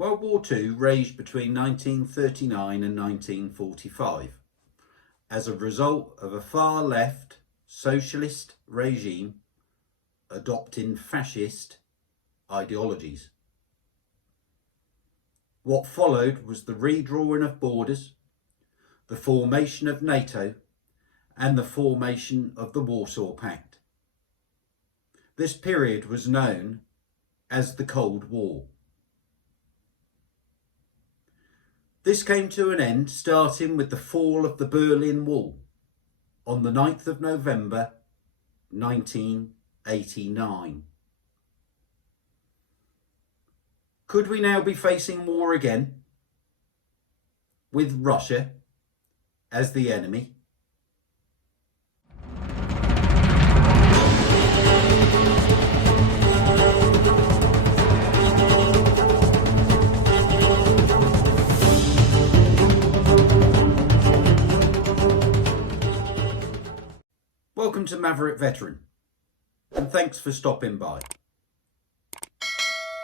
World War II raged between 1939 and 1945 as a result of a far-left socialist regime adopting fascist ideologies. What followed was the redrawing of borders, the formation of NATO, and the formation of the Warsaw Pact. This period was known as the Cold War. This came to an end starting with the fall of the Berlin Wall on the 9th of November 1989. Could we now be facing war again with Russia as the enemy? Welcome to Maverick Veteran, and thanks for stopping by.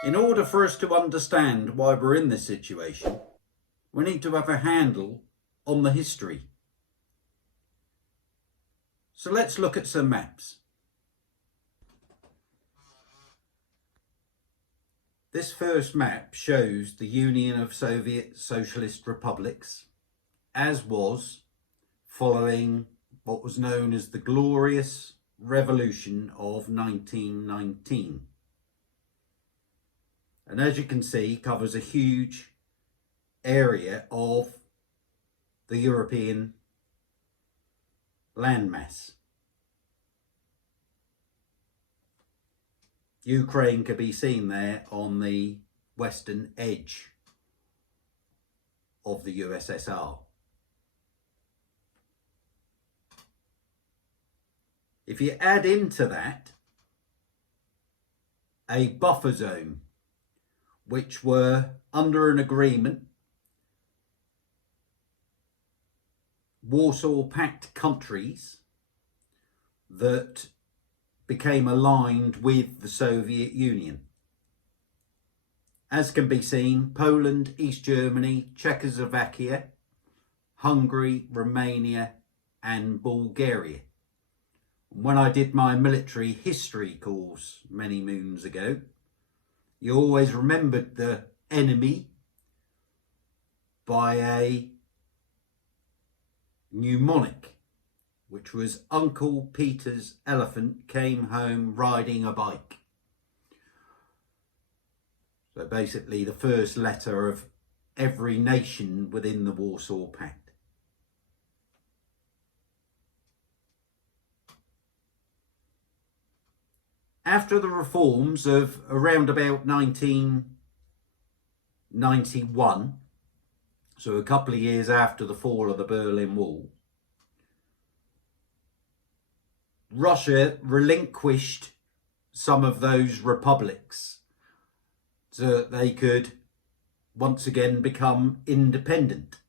In order for us to understand why we're in this situation, we need to have a handle on the history. So let's look at some maps. This first map shows the Union of Soviet Socialist Republics, as was following what was known as the Glorious Revolution of 1919. And as you can see, covers a huge area of the European landmass. Ukraine could be seen there on the western edge of the USSR. If you add into that a buffer zone, which were under an agreement, Warsaw Pact countries that became aligned with the Soviet Union. As can be seen, Poland, East Germany, Czechoslovakia, Hungary, Romania and Bulgaria. When I did my military history course many moons ago, you always remembered the enemy by a mnemonic, which was Uncle Peter's elephant came home riding a bike. So basically the first letter of every nation within the Warsaw Pact. After the reforms of around about 1991, so a couple of years after the fall of the Berlin Wall, Russia relinquished some of those republics so that they could once again become independent.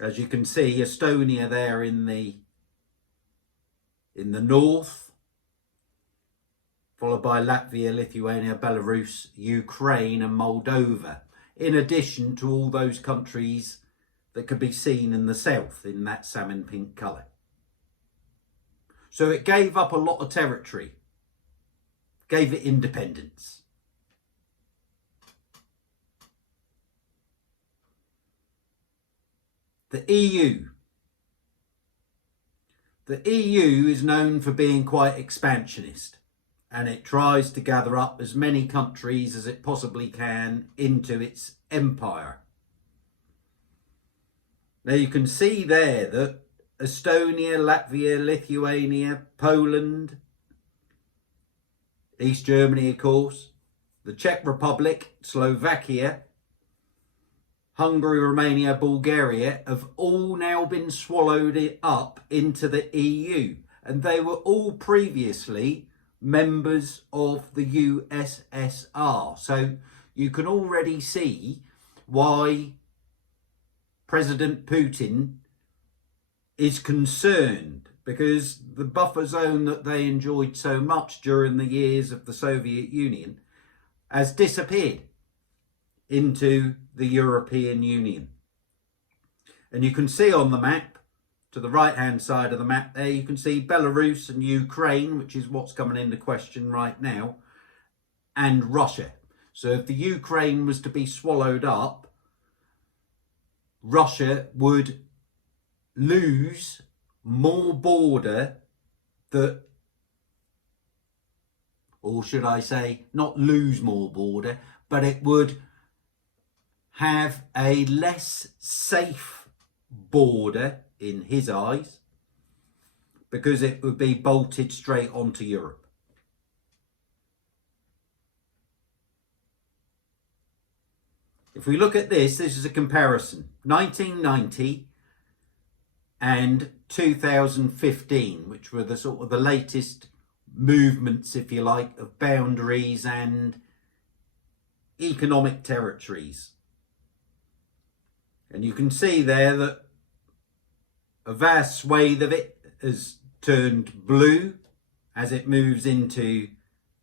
As you can see, Estonia there in the north, followed by Latvia, Lithuania, Belarus, Ukraine and Moldova, in addition to all those countries that could be seen in the south in that salmon pink colour. So it gave up a lot of territory, gave it independence. The EU. The EU is known for being quite expansionist, and it tries to gather up as many countries as it possibly can into its empire. Now you can see there that Estonia, Latvia, Lithuania, Poland, East Germany of course, the Czech Republic, Slovakia, Hungary, Romania, Bulgaria have all now been swallowed up into the EU, and they were all previously members of the USSR. So you can already see why President Putin is concerned, because the buffer zone that they enjoyed so much during the years of the Soviet Union has disappeared. into the European Union. And you can see on the map, to the right hand side of the map there, you can see Belarus and Ukraine, which is what's coming into question right now, and Russia. So if the Ukraine was to be swallowed up, Russia would lose more border or should I say, not lose more border, but it would have a less safe border in his eyes, because it would be bolted straight onto Europe. If we look at this is a comparison. 1990 and 2015, which were the sort of the latest movements, if you like, of boundaries and economic territories. And you can see there that a vast swathe of it has turned blue as it moves into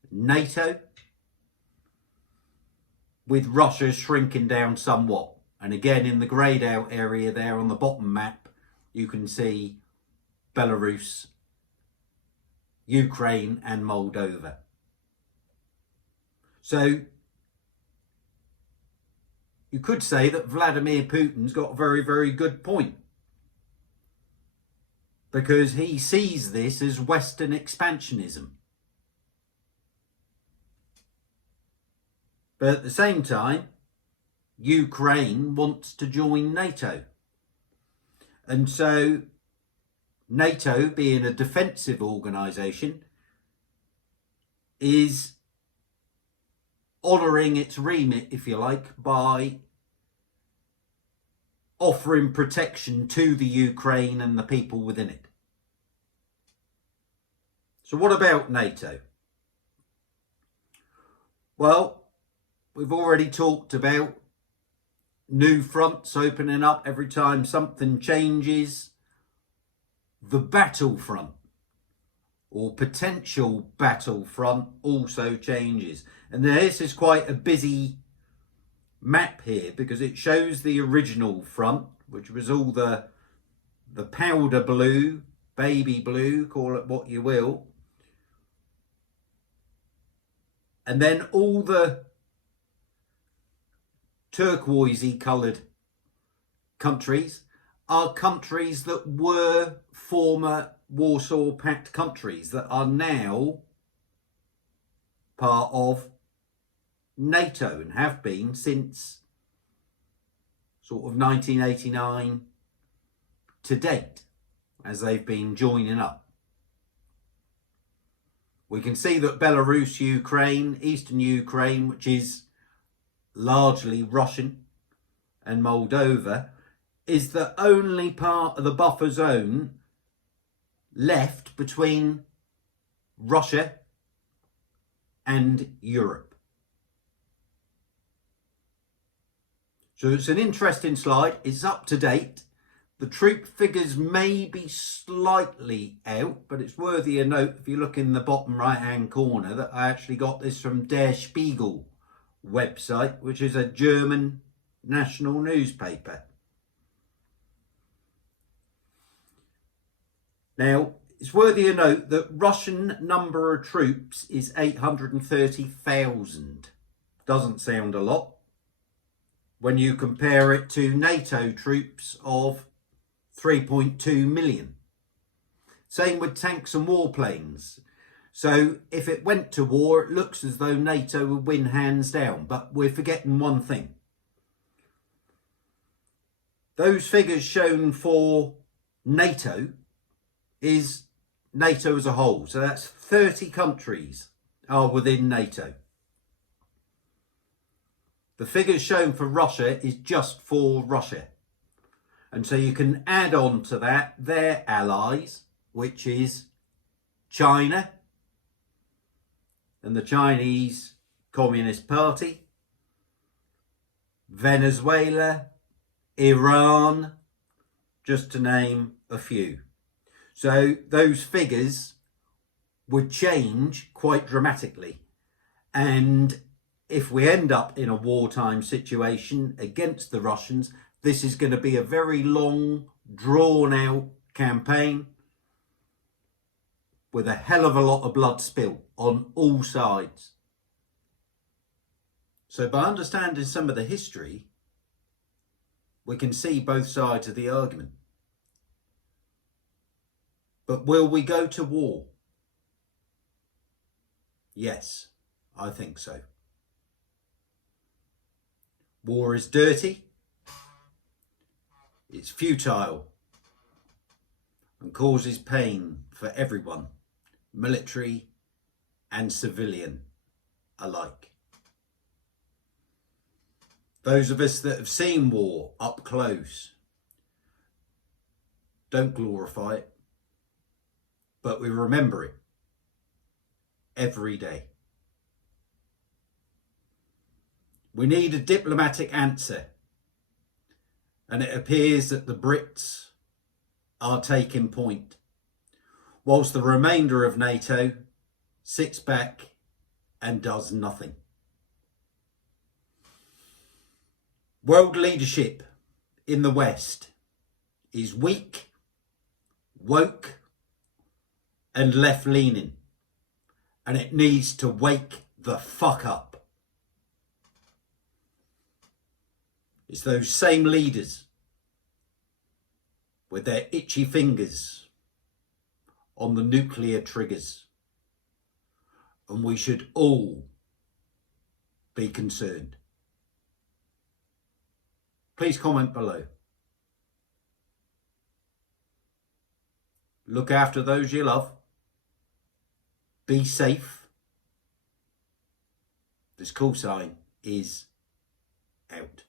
NATO, with Russia shrinking down somewhat. And again, in the greyed out area there on the bottom map, you can see Belarus, Ukraine and Moldova. So you could say that Vladimir Putin's got a very, very good point, because he sees this as Western expansionism. But at the same time, Ukraine wants to join NATO. And so NATO, being a defensive organisation, is honouring its remit, if you like, by offering protection to the Ukraine and the people within it. So what about NATO? Well, we've already talked about new fronts opening up every time something changes. The battlefront, or potential battlefront, also changes. And this is quite a busy map here, because it shows the original front, which was all the powder blue, baby blue, call it what you will. And then all the turquoisey coloured countries are countries that were former Warsaw Pact countries that are now part of NATO and have been since sort of 1989 to date, as they've been joining up. We can see that Belarus, Ukraine, Eastern Ukraine, which is largely Russian, and Moldova, is the only part of the buffer zone left between Russia and Europe. So it's an interesting slide. It's up to date. The troop figures may be slightly out, but it's worthy of note, if you look in the bottom right hand corner, that I actually got this from Der Spiegel website, which is a German national newspaper. Now, it's worthy of note that Russian number of troops is 830,000. Doesn't sound a lot when you compare it to NATO troops of 3.2 million. Same with tanks and warplanes. So if it went to war, it looks as though NATO would win hands down. But we're forgetting one thing. Those figures shown for NATO is NATO as a whole. So that's 30 countries are within NATO. The figures shown for Russia is just for Russia. And so you can add on to that their allies, which is China and the Chinese Communist Party, Venezuela, Iran, just to name a few. So those figures would change quite dramatically. And if we end up in a wartime situation against the Russians, this is going to be a very long, drawn-out campaign with a hell of a lot of blood spill on all sides. So by understanding some of the history, we can see both sides of the argument. But will we go to war? Yes, I think so. War is dirty, it's futile, and causes pain for everyone, military and civilian alike. Those of us that have seen war up close don't glorify it, but we remember it every day. We need a diplomatic answer, and it appears that the Brits are taking point, whilst the remainder of NATO sits back and does nothing. World leadership in the West is weak, woke, and left-leaning, and it needs to wake the fuck up. It's those same leaders with their itchy fingers on the nuclear triggers, and we should all be concerned. Please comment below. Look after those you love. Be safe. This call sign is out.